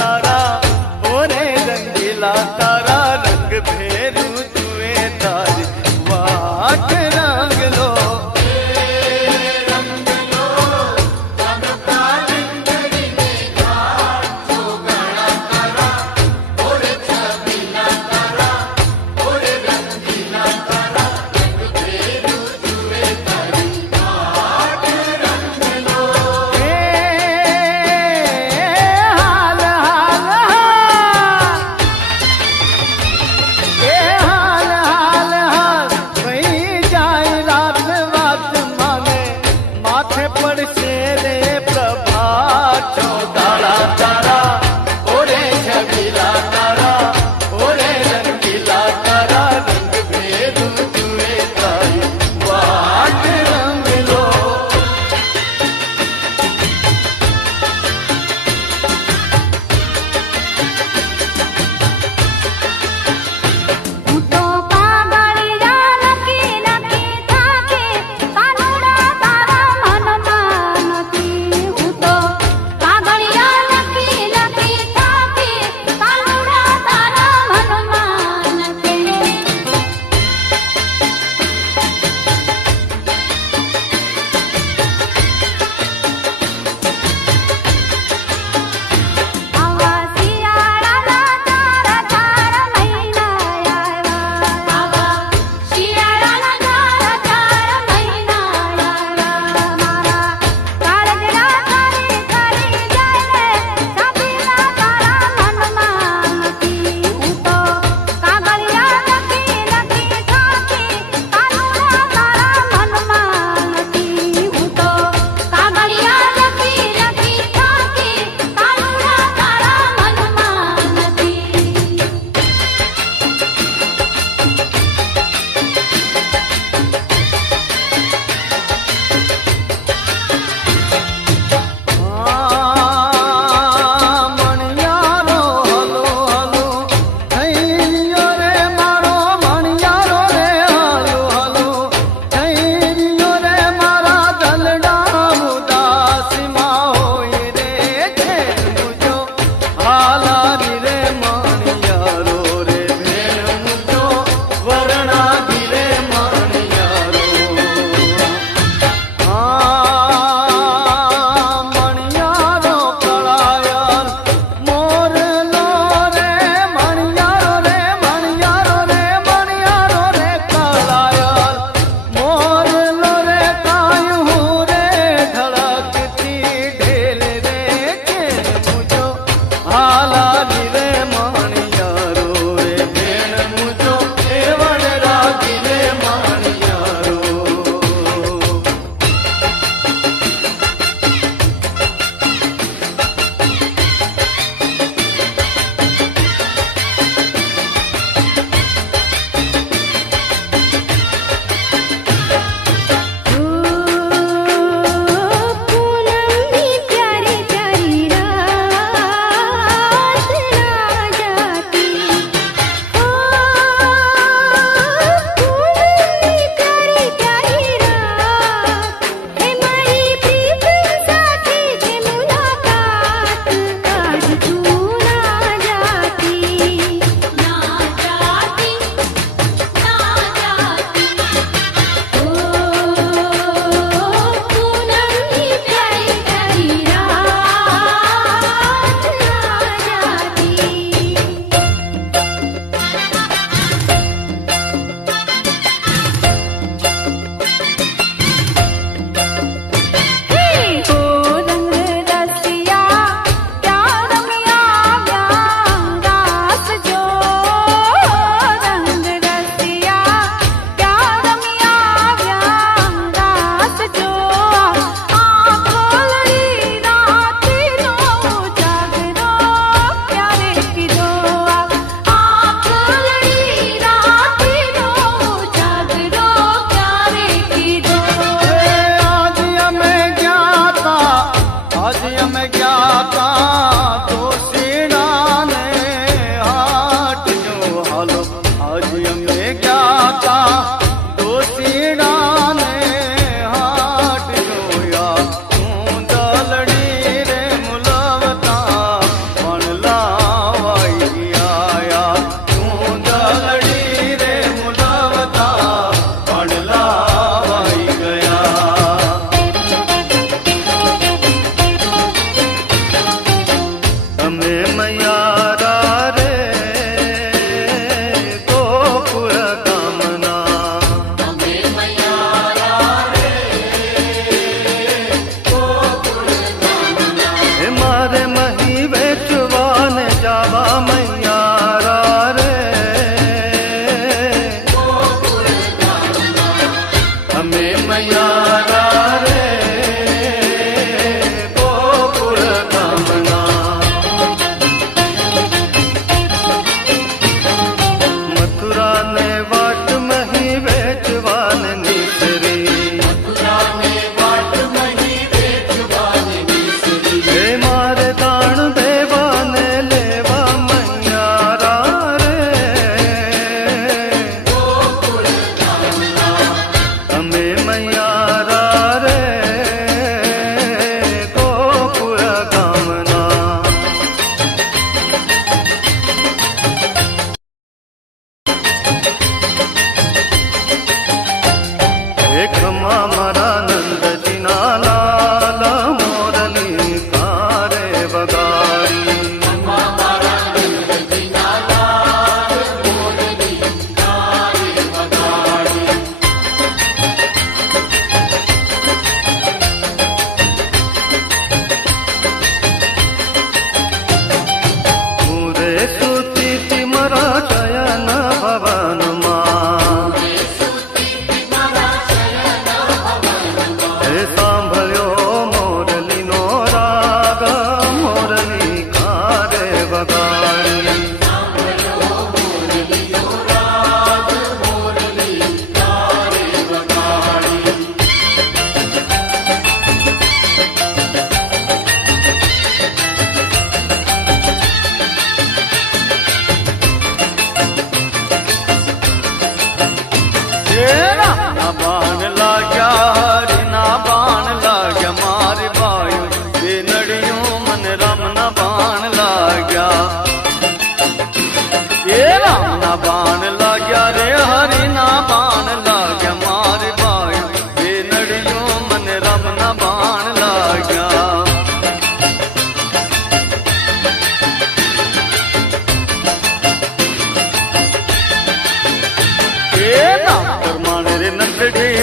तारा ओरे रंगीला तारा रंग भेरू तुए तारी वाट रंग लो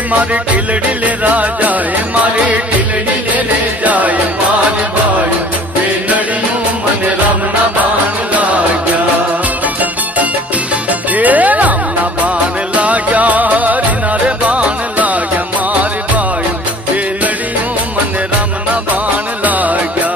मारी ढीलड़ी ले राजा है मारी ढीलड़ी ले जाए मार भाई ये नड़ियों मन राम ना बाण लाग्या ये राम ना बाण लाग्या रीना रे बाण लाग्या मार भाई ये नड़ियों मन राम ना बाण लाग्या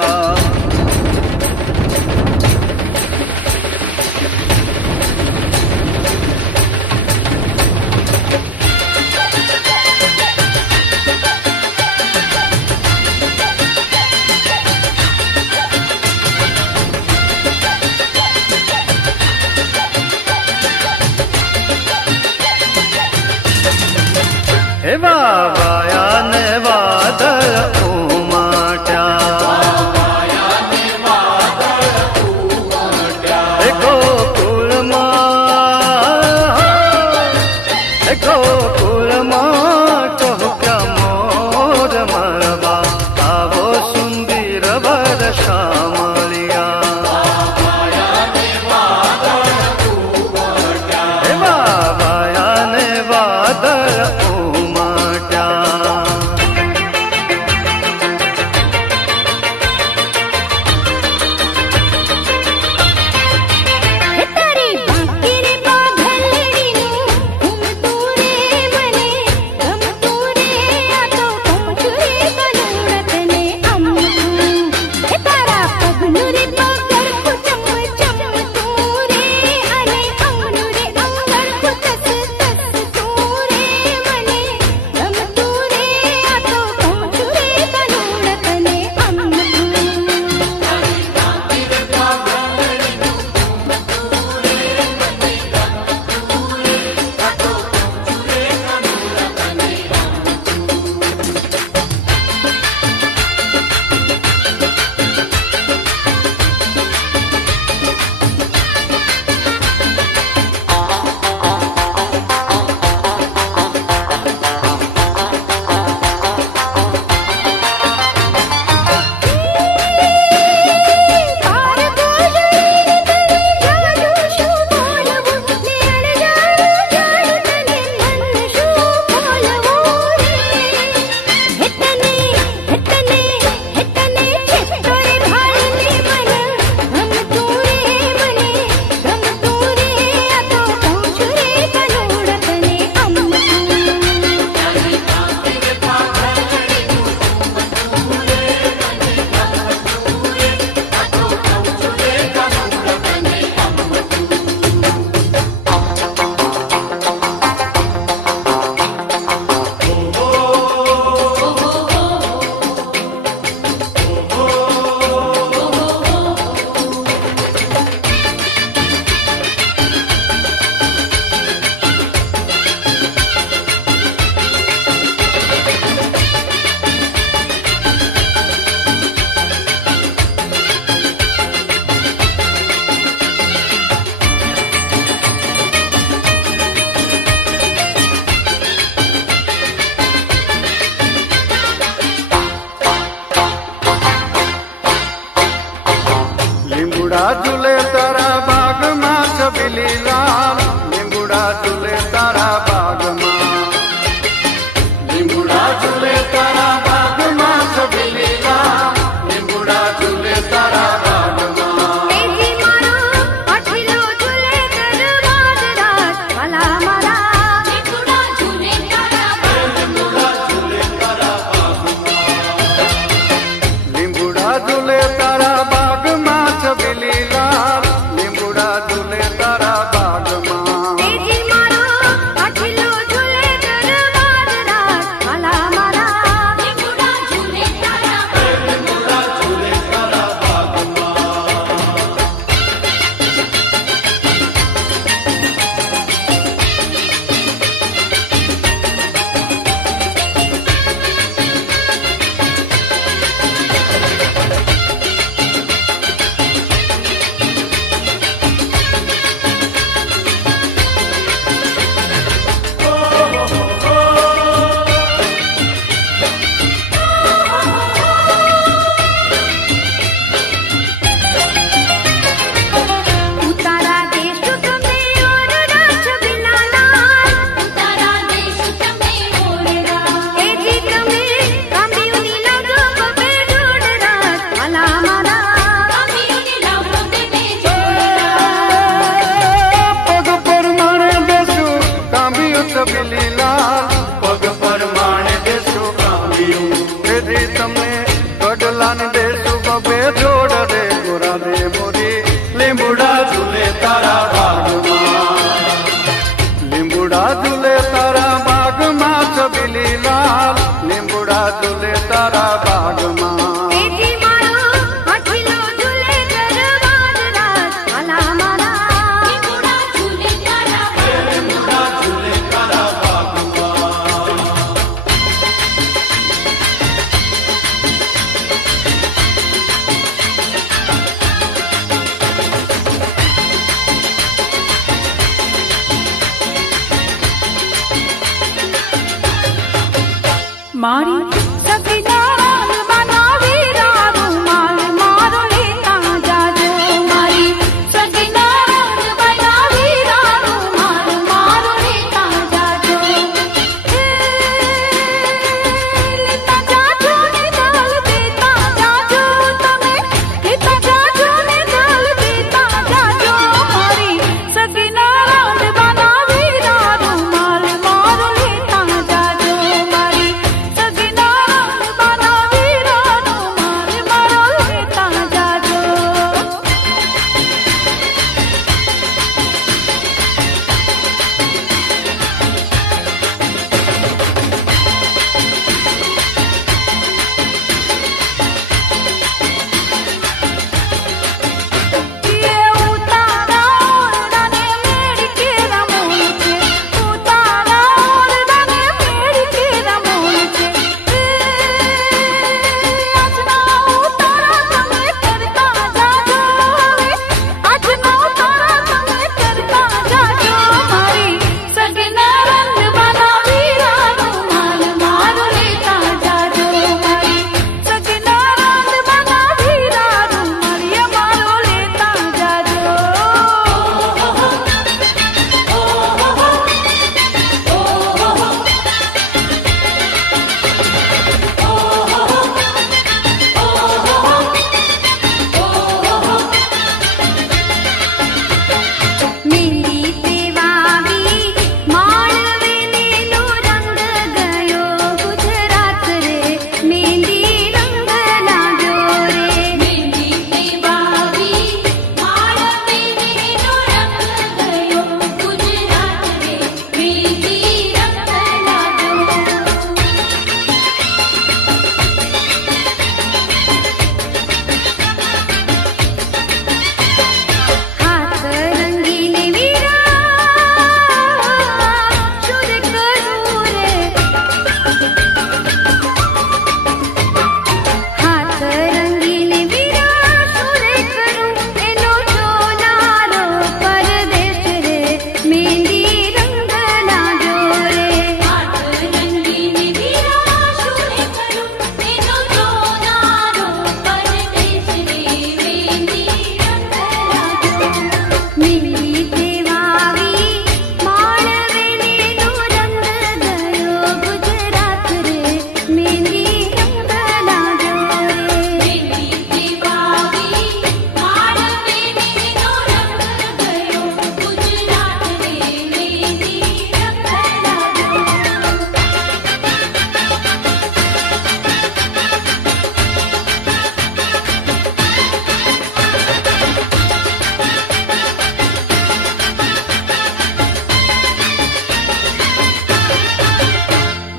મારી સગીના રંગ બનાવી રારું માલ મારો લેતા જાજો મારી સગીના રંગ બનાવી રારું માલ મારો લેતા જાજો લેતા જાજો ને દાલ દેતા જાજો તમે લેતા જાજો ને દાલ દેતા જાજો મારી સગીના રંગ બનાવી રારું માલ મારો લેતા જાજો મારી સગીના રંગ બનાવી રારું માલ મારો લેતા જાજો ये उतारा ओरडाने मेड के रमोल छे उतारा ओरडाने मेड के रमोल छे આજના ઉતારા તમે કરતા જાજો આજના ઉતારા તમે કરતા જાજો મારી સગીના રંગ બનાવી રારું માલ મારો લેતા જાજો મારી સગીના રંગ બનાવી રારું મારી મારો લેતા જાજો મેંદી તેવાવી માળવેલીનો રંગ ગયો ગુજરાત રે મેંદી રંગ લાગ્યો રે મેંદી તેવાવી માળવેલીનો રંગ ગયો ગુજરાત રે મેંદી રંગ લાગ્યો હાથ રંગીને વીરા શુર કરું રે હાથ રંગીને વીરા શુર કરું એનો જોનારો પરદેશ રે મેંદી રંગ લાગ્યો રે હાથ રંગીને વીરા શુર કરું એનો જોનારો પરદેશ રે મેંદી રંગ લાગ્યો મેંદી તેવાવી માળવેલીનો રંગ ગયો ગુજરાત રે મેંદી રંગ લાગ્યો રે મેંદી તેવાવી માળવેલીનો રંગ ગયો ગુજરાત રે મેંદી રંગ લાગ્યો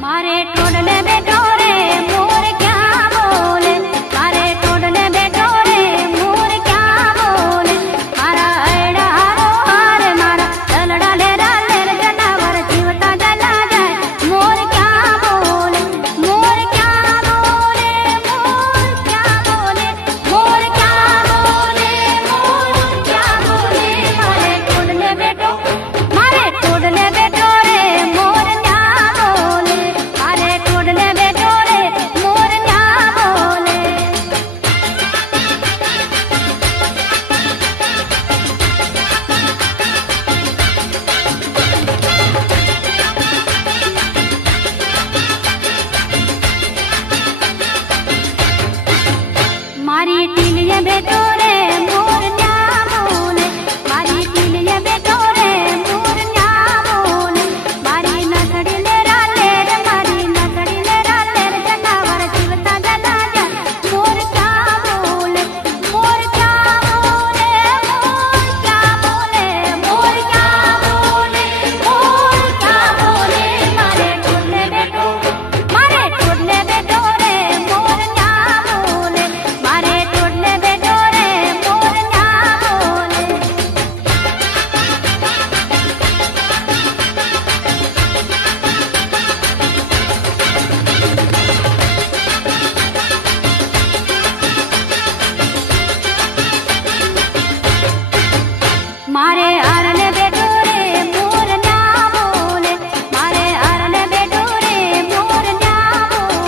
મારે ટોડલે બેઠો રે મોર ક્યાં બોલે મારે ટોડલે બેઠો રે મોર ક્યાં બોલે મારા અયડા હારો હારે મારા દલડા લેરા લેર જનાવર જીવતા જલા જાય મોર ક્યાં બોલે મોર ક્યાં બોલે મોર ક્યાં બોલે મોર ક્યાં બોલે મોર ક્યાં બોલે મારે ટોડલે બેઠો રે મોર ન્યા બોલે મારે ટોડલે બેઠો રે મોર ન્યા બોલે મારી ટીલીએ બેઠો રે મોર ન્યા બોલે મારી ટીલીએ બેઠો રે મોર ન્યા બોલે મારી નસડી લેરા લેર મારી નસડી લેરા લેર જનાવર જીવતા જલા જાય મોર ક્યાં બોલે મોર ક્યાં બોલે મોર ક્યાં બોલે મોર ક્યાં બોલે મોર ક્યાં બોલે મારે ટોડલે બેઠો રે મોર ન્યા બોલે મારે ટોડલે બેઠો રે મોર ન્યા બોલે મારે અરલે બેઠો રે મોર ન્યા બોલે મારે અરલે બેઠો રે મોર ન્યા બોલે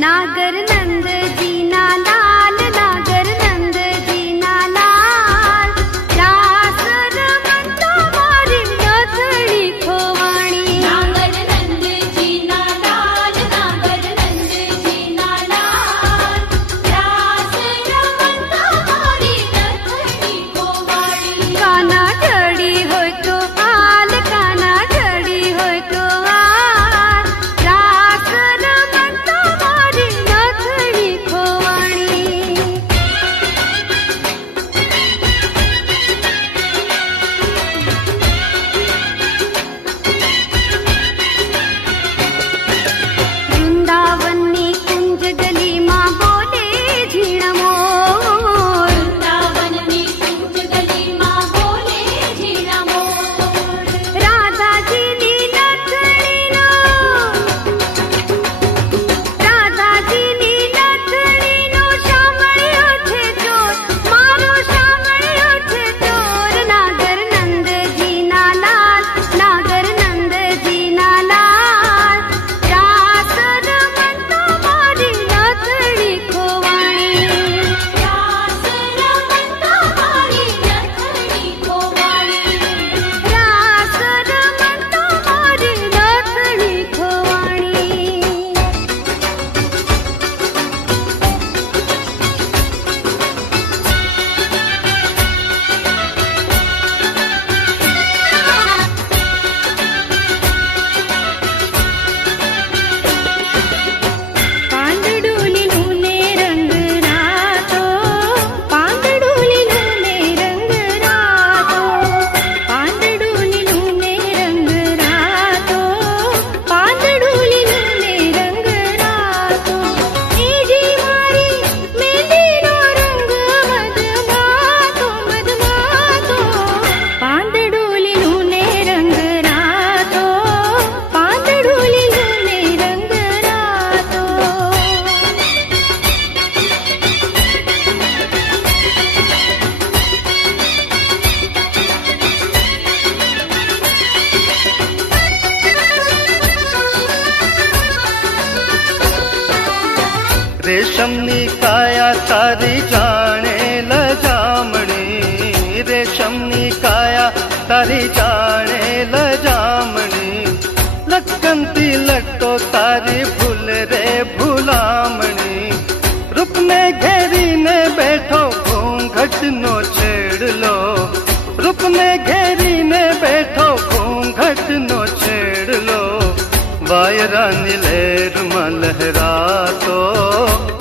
नागर नंद जी ना लाल, नागर नंद जी ना लाल, रास रमता मारी नथड़ी खोवाणी। नागर नंद जी ना लाल, नागर नंद जी ना लाल, रास रमता मारी नथड़ी खोवाणी। काना ढड़ी होय तो हाल, काना ढड़ी होय तो हाल, रास रमता मारी नथड़ी खोवाणी। वृंदावननी कुंज गली मां बोले झीण मोर, वृंदावननी कुंज गली मां बोले झीणा मोर। राधाजीनी नथड़ीनो, राधाजीनी नथड़ीनो शामळियो छे ચોર, मारो शामळियो छे ચોર। नागर नंद जी ना लाल, नागर नंद जी ना लाल, रास रमता मारी नथड़ी खोवाणी। रास रमता मारी नथड़ी खोवाणी। रास रमता मारी नथड़ी खोवाणी। પાંદડુલીનું ને રંગ રાતો, પાંદડુલીનું ને રંગ રાતો, પાંદડુલીનું ને રંગ રાતો, પાંદડુલીનું ને રંગ રાતો। એજી મારી મેંદીનો રંગ મધમાતો, મધમાતો, પાંદડુલીનું ને રંગ રાતો, પાંદડુલીનું ને રંગ રાતો। રેશમની કાયા તારી જાણે લજામણી, રેશમની કાયા તારી જાણે લજામણી, લટકનતી લટો તારી ભૂલ રે ભૂલામણી। રૂપને ઘેરીને બેઠો ઘૂંઘટનો છેડલો, રૂપને ઘેરીને બેઠો ઘૂંઘટનો છેડલો, વાયરાની લહેરમાં લહેરાતો,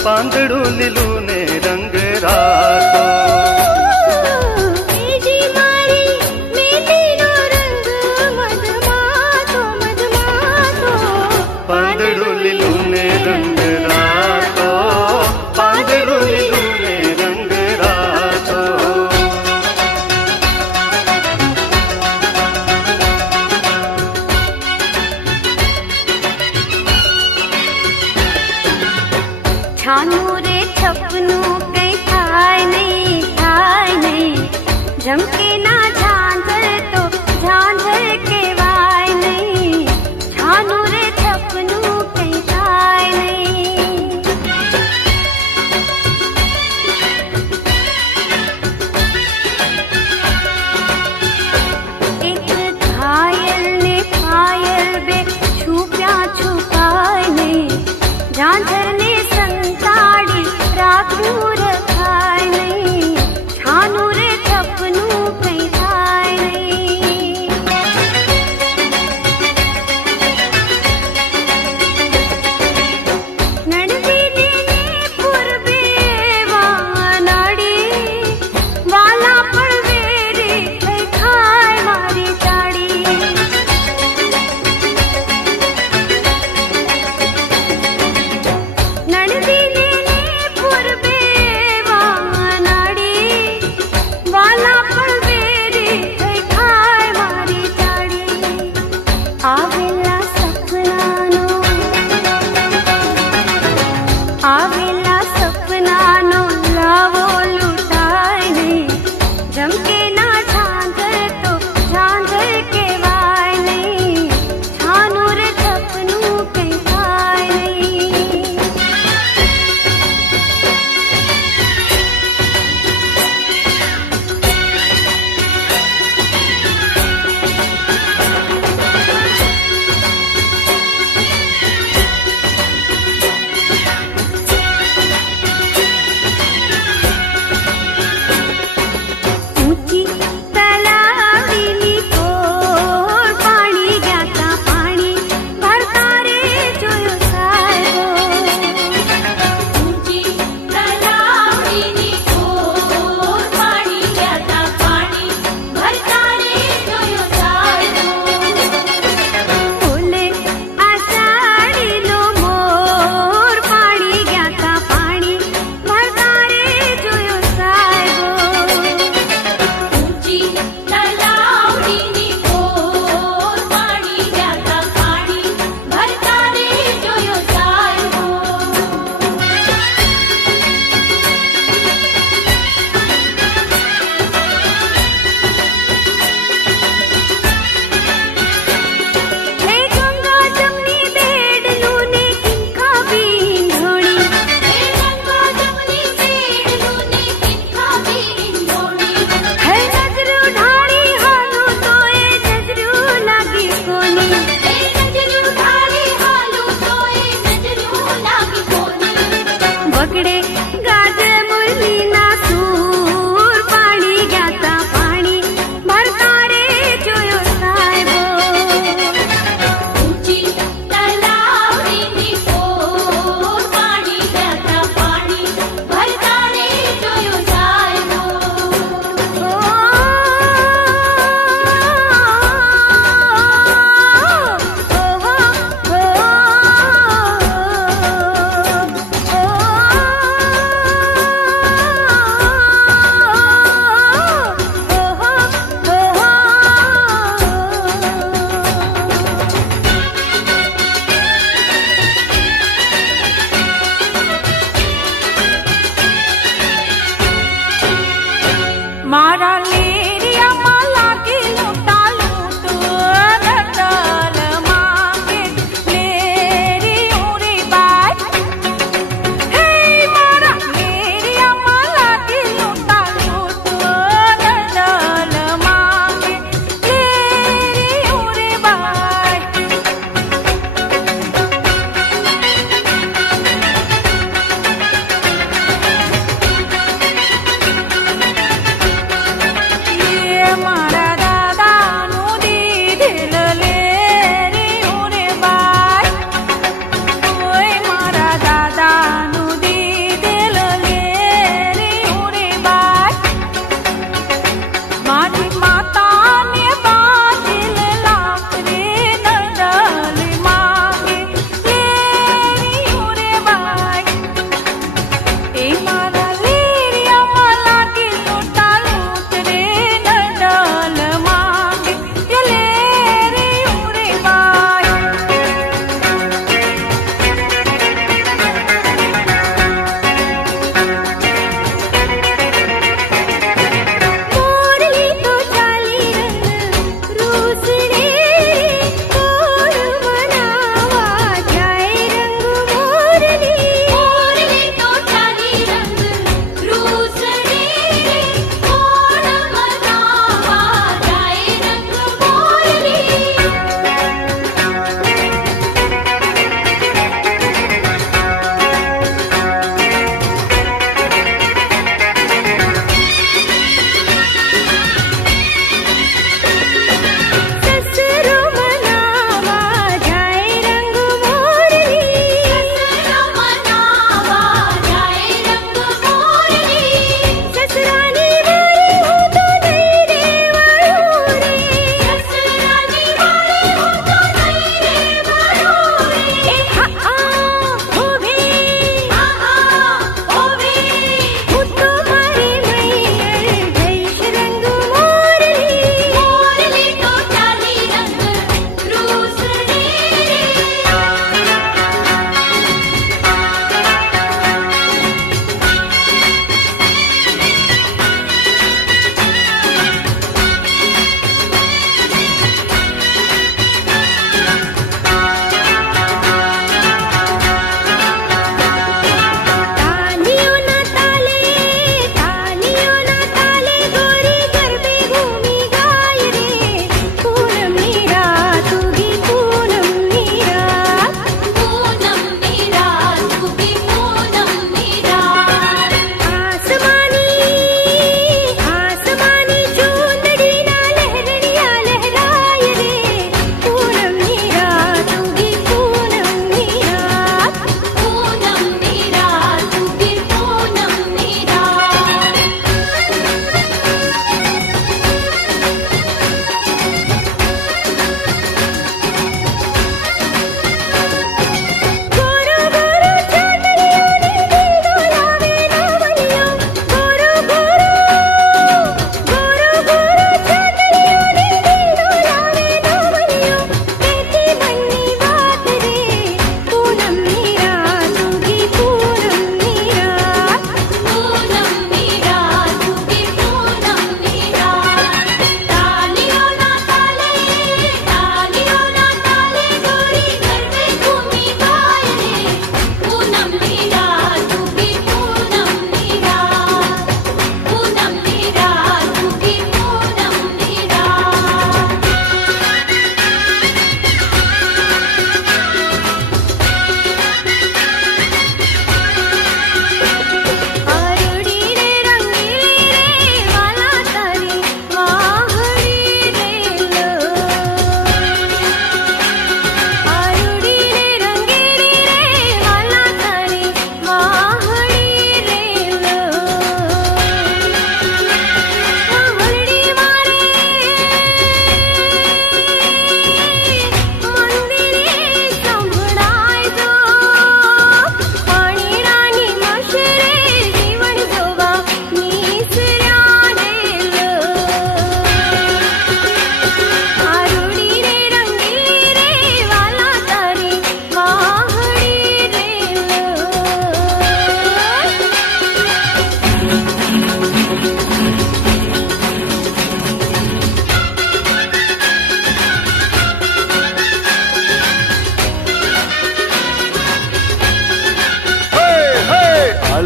પાંદડું લીલું ને રંગ રાતો। એજી મારી મેંદીનો રંગ મધમાતો, મધમાતો, પાંદડું લીલું ને રંગ રાતો, પાંદડું લીલું ને રંગ રાતો। છાનું રે છપનું કઈ થાય નહીં, થાય નહીં, ઝમકે ના ઝાંઝર તો ઝાંઝર કહેવાય નહીં, છાનું રે છપનું કઈ થાય નહીં। એક ઘાયલ ને પાયલ બે છુપ્યા છુપાય નહીં, ઝાંઝર ને સંતાડી રાખ્યું રખાય નહીં, છાનું રે છપનું કઈ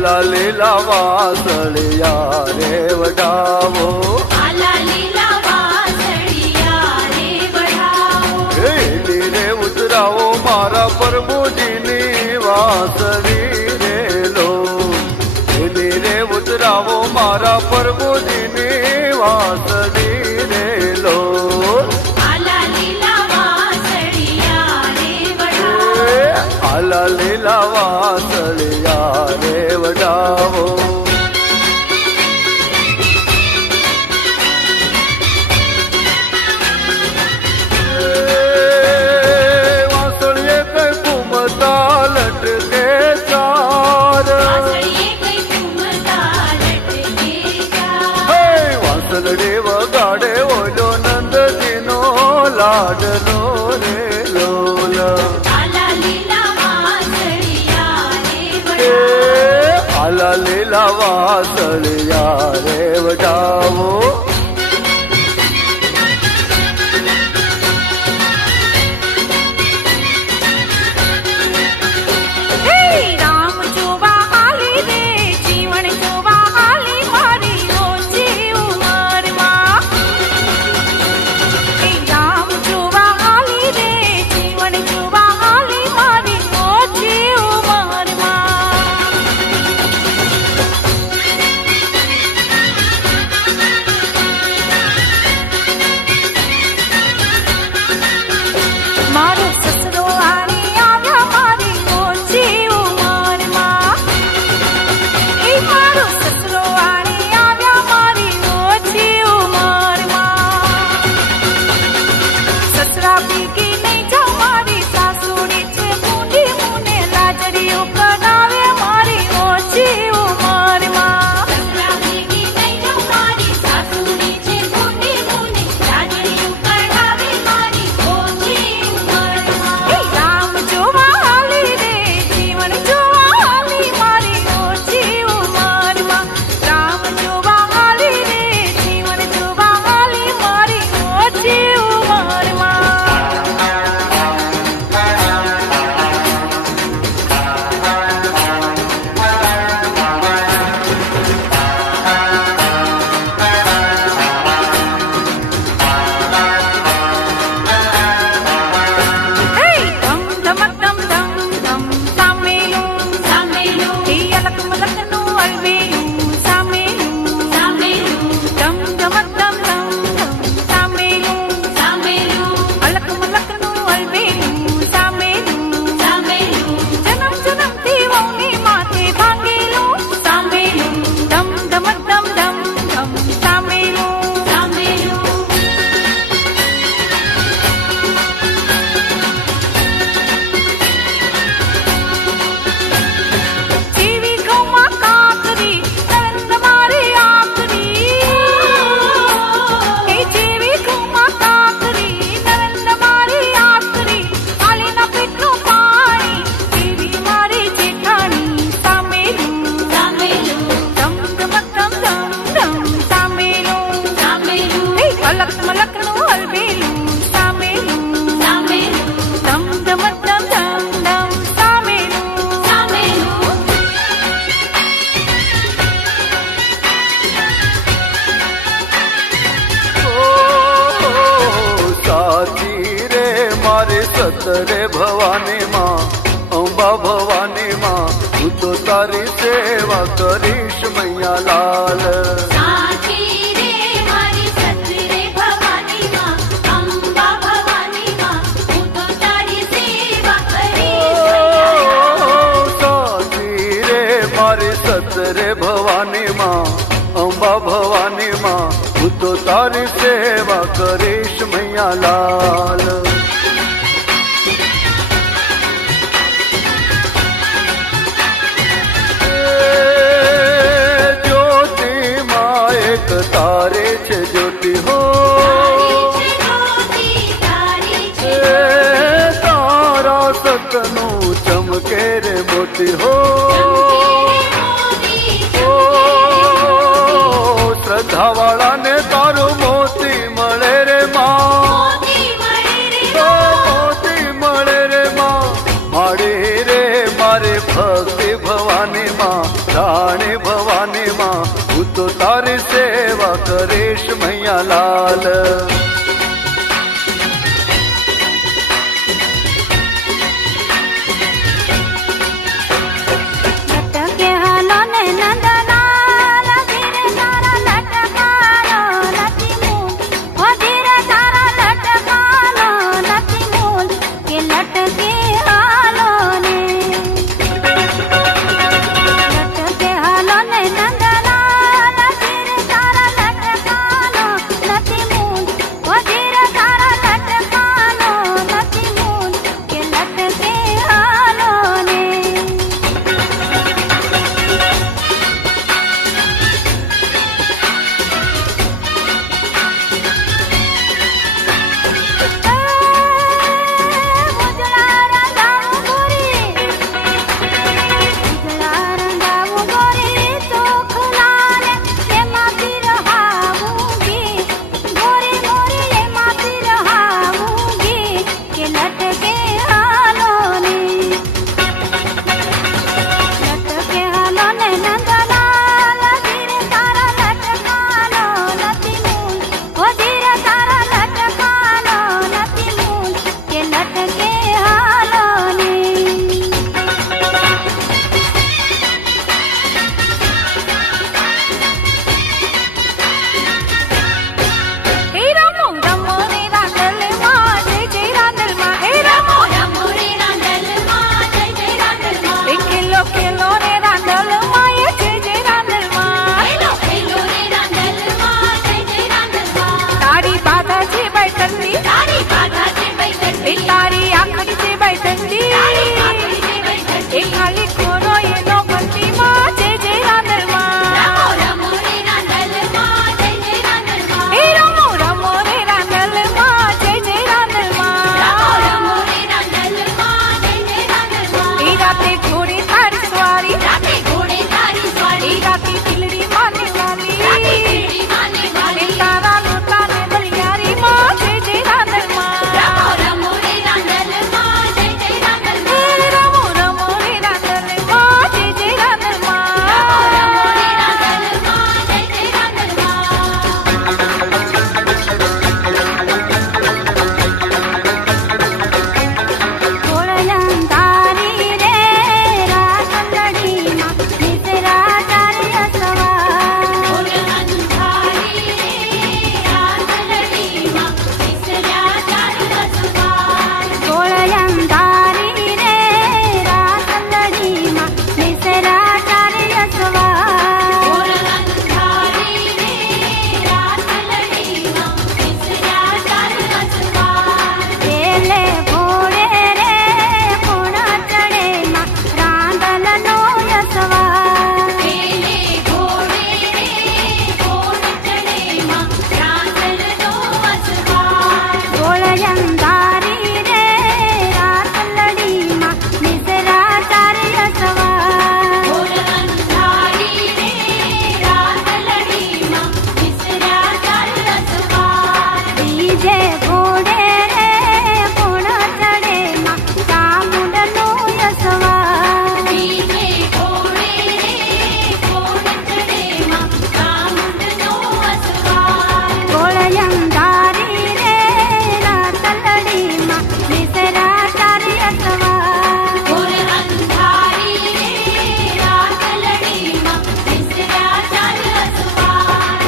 આલા લીલા વાસળિયા રે વડાવો આલા લીલા વાસળિયા રે વડાવો લીલી રે ઉતરાવો મારા પ્રભુજીની વાસળી રે લો લીલી રે ઉતરાવો મારા પ્રભુજીની વાસળી રે લો આલા લીલા વાસળિયા રે વડાવો આલા લીલા વાસળિયા રે વડાવો વાસળીએ કઈ ઘૂમતા લટકે ચાર વાસળીએ કઈ ઘૂમતા લટકે ચાર હે વાસળડી વગાડે ઓલો નંદજીનો લાડલો રે લોલ આલા લીલા વાસળિયા રે એ વડાવો આલા લીલા વાસળિયા રે વડાવો રામ જોવા હાલી રે જીવન જોવા હાલી મારી ઓછી ઉંમરમાં રામ જોવા હાલી રે જીવન જોવા હાલી મારી ઓછી ઉંમરમાં મારો સસરો આણી આવ્યા મારી ઓછી ઉંમરમાં એ મારો સસરો આણી આવ્યા મારી ઓછી ઉંમરમાં સસરા ભેગી નહીં જાઉં મારી સાસુડી છે મૂંડી મુને લાજડીઓ કરાવે મારી ઓછી ઉંમરમાં સસરા ભેગી નહીં જાઉં મારી સાસુડી છે મોટી મુને લાડડીયું કઢાવે મારી ઓછી ઉંમરમાં એ રામ જોવા હાલી રે જીવન જોવા હાલી મારી ઓછી ઉંમરમાં રામ જોવા હાલી રે જીવન જોવા હાલી મારી ઓછી ઉંમરમાં હે ધમ ધમક ધમ ધમ ધમ સામેલું સામેલું હે અલક મલકનું અલવેલું સામેલું સામેલું ધમ ધમક ધમ ધમ ધમ સામેલું સામેલું અલક મલકનું અલવેલું સામેલું સામેલું જન્મ જન્મથી વહુની માથે ભાંગેલું સામેલું ધમ ધમક ધમ ધમ ધમ સામેલું સામેલું જેવી ગૌમાં કાકરી નરેન્દ્ર મારી આખરી એ જેવી ગૌમાં કાકરી નરેન્દ્ર મારી આખરી આલીના પેટનું પાણી જેવી મારી જેઠાણી સામેલું સામેલું ધમ ધમક ધમ ધમ ધમ સામેલું સામેલું એ અલક મલકનું હલવેલું સામેલું સામેલું ધમ ધમક ધમ ધમ ધમ સામેલું સામેલું સાચી રે મારે સતરે ભવાની માં અંબા ભવાની માં હું તો તારી સેવા કરીશ મૈયા લાલ સાચી રે મારી સતરે ભવાની માં અંબા ભવાની માં હું તો તારી સેવા કરીશ સાચી રે મારી સતરે ભવાની માં અંબા ભવાની માં હું તો તારી સેવા કરીશ મૈયા લાલ જ્યોતિ માં એક તારે છે જ્યોતિ હો તારી છે જ્યોતિ તારી છે તારા સતનું ચમકે રે મોતી હો મોતી શ્રદ્ધાવાળાને તારું મોતી મળે રે માં મોતી મળે રે મોતી મળે રે માં મારી રે મારે ભક્તિ ભવાની માં જાણે ભવાની માં હું તો તારી સેવા કરીશ મૈયા લાલ લટકે હાલો ને નંદલાલ ધીરે તારા લટકાનો નથી મૂલ ઓ ધીરે તારા લટકાનો નથી મૂલ કે લટકે હાલો ને લટકે હાલો ને નંદલાલ ધીરે તારા લટકાનો નથી મૂલ ઓ ધીરે તારા લટકાનો નથી મૂલ કે લટકે હાલો ને તારી આંખડી છે બેઠંડી એ ખાલી ખોરો એનો ભક્તિમાં જય જય રાંદલમાં રમો રે રાંદલમાં જય જય રાંદલમાં એ રમો રમો રે રાંદલમાં જય જય રાંદલમાં રમો રે રાંદલમાં જય જય રાંદલમાં એ રાતે ઘોડે તારી સવારી રાતે ઘોડે તારી સવારી રાતે ખીલડી માને વાલી રાતે ખીલડી માને વાલી તારા લોટા ને બલિયારી માં જય જય રાંદલમાં રમો રે રાંદલમાં જય જય રાંદલમાં રમો રમો રે રાંદલમાં જય જય રાંદલમાં રમો રે રાંદલમાં જય જય રાંદલમાં ગોળલમ તારી રે રાતલડીમાં નિસરા તારી અસવાર ગોળલમ તારી રે રાતલડીમાં નિસરા તારી અસવાર ગોળલમ તારી રે રાતલડીમાં નિસરા તારી અસવાર ગોળલમ તારી રે રાતલડીમાં નિસરા તારી અસવાર એલે ઘોડે રે કોણા ચડે માં રાંદલનો યસવાર એલે ઘોડે રે કોણ ચડે માં રાંદલનો અસવાર ગોળલમ તારી રે રાતલડીમાં નિસરા તારી અસવાર ગોળલમ તારી રે રાતલડીમાં નિસરા તારી અસવાર બીજે ઘોડે રે કોણા ચડે માં ચામુંડનો યસવાર બીજે ઘોડે રે કોણ ચડે માં ચામુંડનો અસવાર ગોળલમ તારી રે રાતલડીમાં નિસરા તારી અસવાર ગોળલમ તારી રે રાતલડીમાં નિસરા તારી અસવાર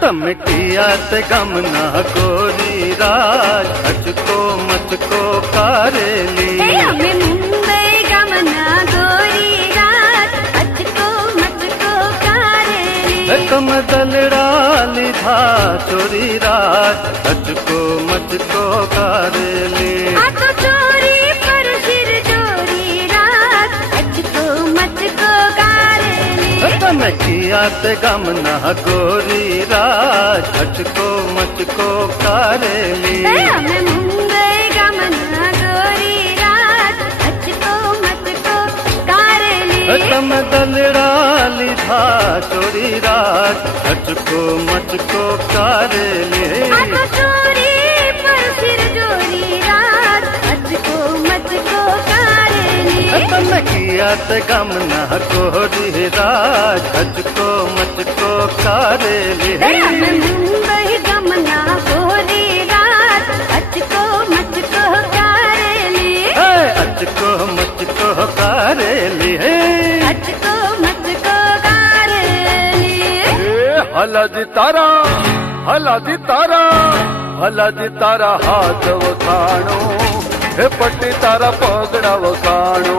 તમે કિયાત ગમના ગોરી રાજ અચકો મચકો કારેલી અમે મુંબઈ ગામના ગોરી રાત અચકો મચકો કારેલી કમ દલડા લીધા ચોરી રાત અચકો મચકો કારેલી આ તો ચોરી પર સિર ચોરી રાત અચકો મચકો કારેલી તમે કિયાત ગમના ગોરી રાજ અચકો મચકો કારેલી અમે મુંબઈ ગામના ગોરી રાત અચકો મચકો કારેલી તમે દલડા લીધા ચોરી રાત અચકો મચકો કારેલે આ તો ચોરી પર ફિર ચોરી રાત અચકો મચકો કારેલી તમે કિયાત ગમના કોરી રાત અચકો મચકો કારેલે મુંબઈ ગમના કોરી રાત અચકો મચકો કારેલી અચકો મચકો કારેલી હે અચકો મચકો કારેલી હલાજી તારા હાથ વખાણો હે પટ્ટી તારા પગડા વખાણો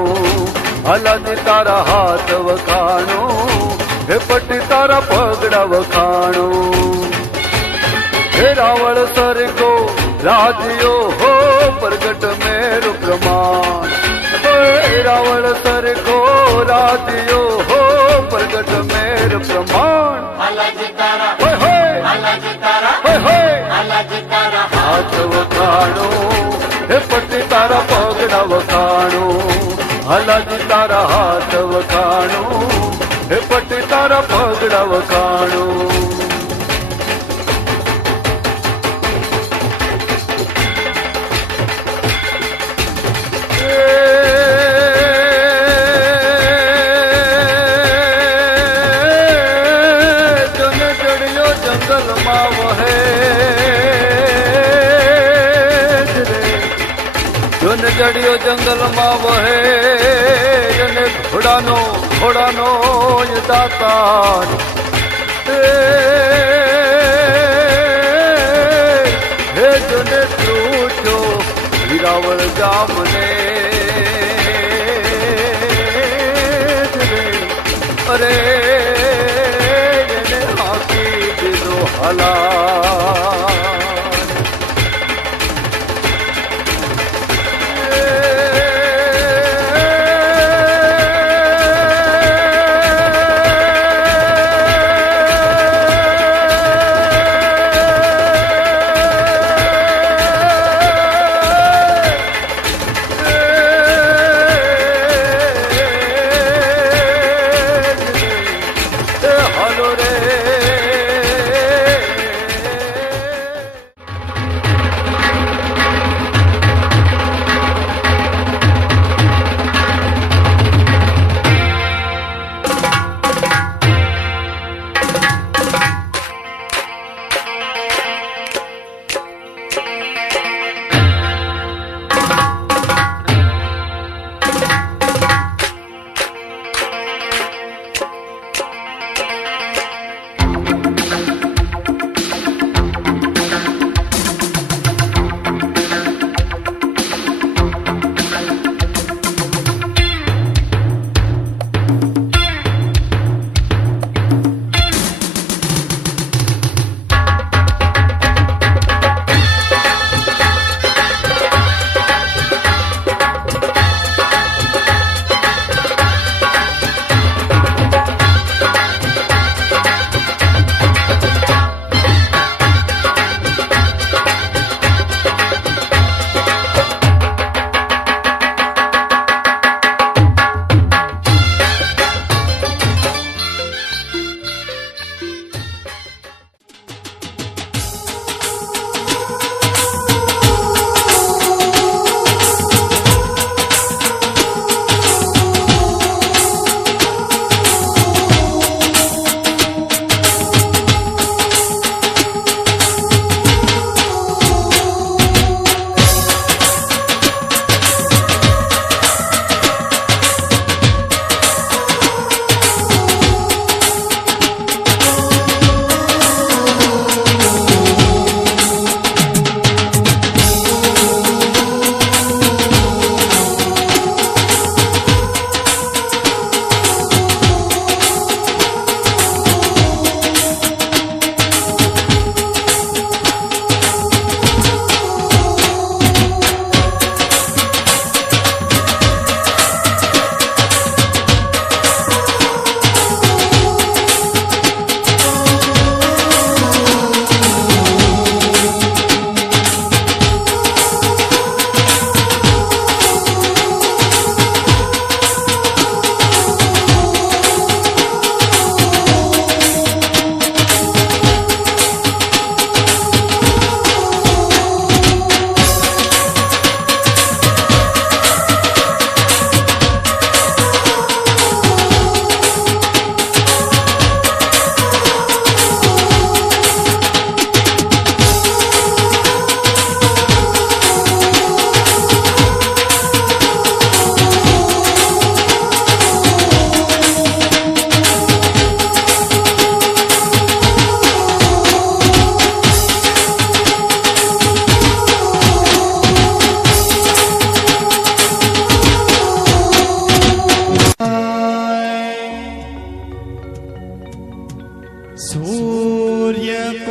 હલાજી તારા હાથ વખાણો હે પટ્ટી તારા પગડા વખાણો હે રાવળ સરગો રાજ્યો હો પ્રગટ મેરુ પ્રમાણ હે રાવળ સરગો રાજ્યો હો પ્રગટ મેર પ્રમાણ હોય હાથ વખાણો હે પટ્ટી તારા પગડા વખાણો હલાજી તારા હાથ વખાણો હે પટ્ટી તારા પગડા વખાણો જંગલમાં વહે જોન જડિયો જંગલમાં વહે અને ઘોડાનો દાતાર હે જોને ત્રુજો વીરાવળ ગામને અરે હલા હલો રે सूर्यकोटि